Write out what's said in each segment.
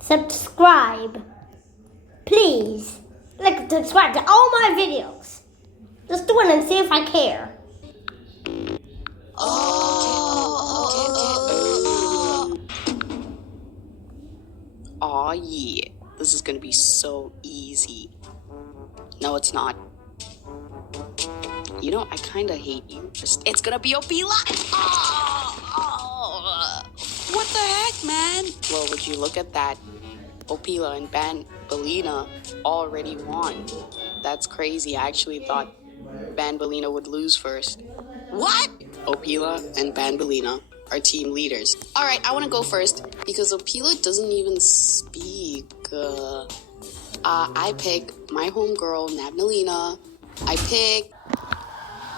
subscribe. Please. Like, subscribe to all my videos. Just do it and see if I care. Aw, yeah. This is gonna be so easy. No, it's not. You know, I kinda hate you. It's gonna be Opila! What the heck, man? Well, would you look at that? Opila and Bellina already won. That's crazy. I actually thought Bellina would lose first. What? Opila and Bellina are team leaders. All right, I want to go first because Opila doesn't even speak. I pick my homegirl, Nabnalina. I pick...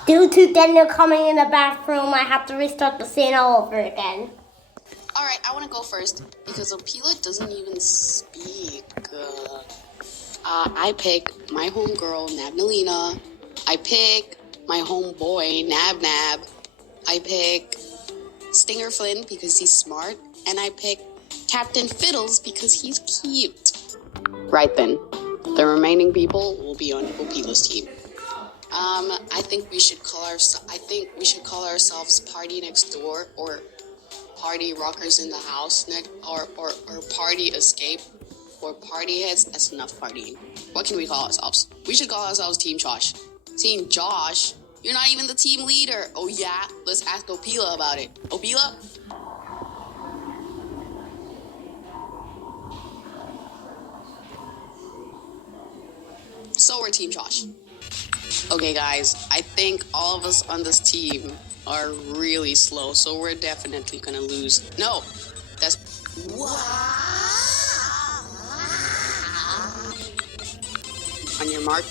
Due to Daniel coming in the bathroom, I have to restart the scene all over again. All right, I want to go first because Opila doesn't even speak. I pick my homegirl, Nabnalina. I pick my homeboy, Nab. I pick Stinger Flynn because he's smart. And I pick Captain Fiddles because he's cute. Right then. The remaining people will be on Opila's team. I think we should call ourselves Party Next Door or Party Rockers in the House or Party Escape or Party Heads. That's enough partying. What can we call ourselves? We should call ourselves Team Josh. Team Josh? You're not even the team leader. Oh yeah? Let's ask Opila about it. Opila? So we're Team Josh. Okay guys, I think all of us on this team are really slow, so we're definitely gonna lose. No, that's... On your mark,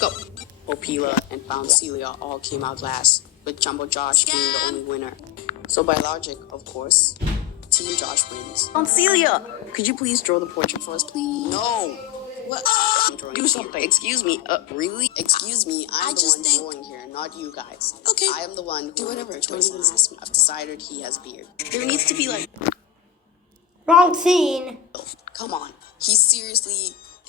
go. Opila and Found Celia all came out last, with Jumbo Josh being the only winner. So by logic, of course, Team Josh wins. Found Celia, could you please draw the portrait for us, please? No. What? Do something. Excuse me. Really? Excuse me. I'm the one drawing here, not you guys. Okay. I am the one who do whatever choices. I've decided he has beard. There needs to be like... Wrong scene. Come on.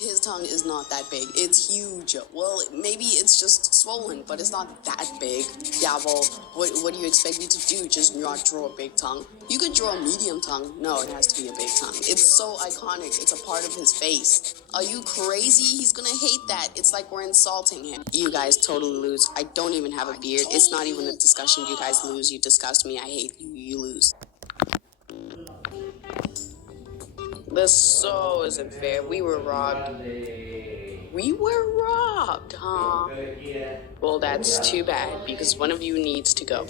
His tongue is not that big. It's huge. Well, maybe it's just swollen, but it's not that big. Yeah, well, what do you expect me to do? Just not draw a big tongue? You could draw a medium tongue. No, it has to be a big tongue. It's so iconic. It's a part of his face. Are you crazy? He's gonna hate that. It's like we're insulting him. You guys totally lose. I don't even have a beard. It's not even a discussion. You guys lose. You disgust me. I hate you. You lose. This so isn't fair. We were robbed. We were robbed, huh? Well, that's too bad, because one of you needs to go.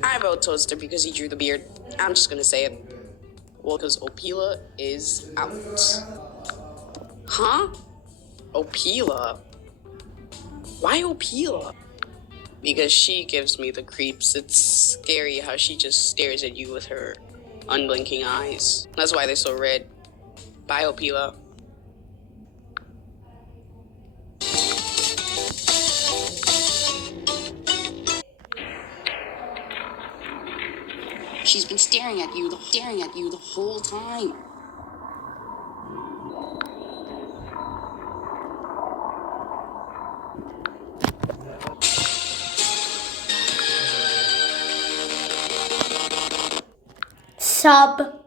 I vote Toaster because he drew the beard. I'm just gonna say it. Well, because Opila is out. Huh? Opila? Why Opila? Because she gives me the creeps. It's scary how she just stares at you with her unblinking eyes. That's why they're so red. Bye, Opila. She's been staring at you the whole time. Sub.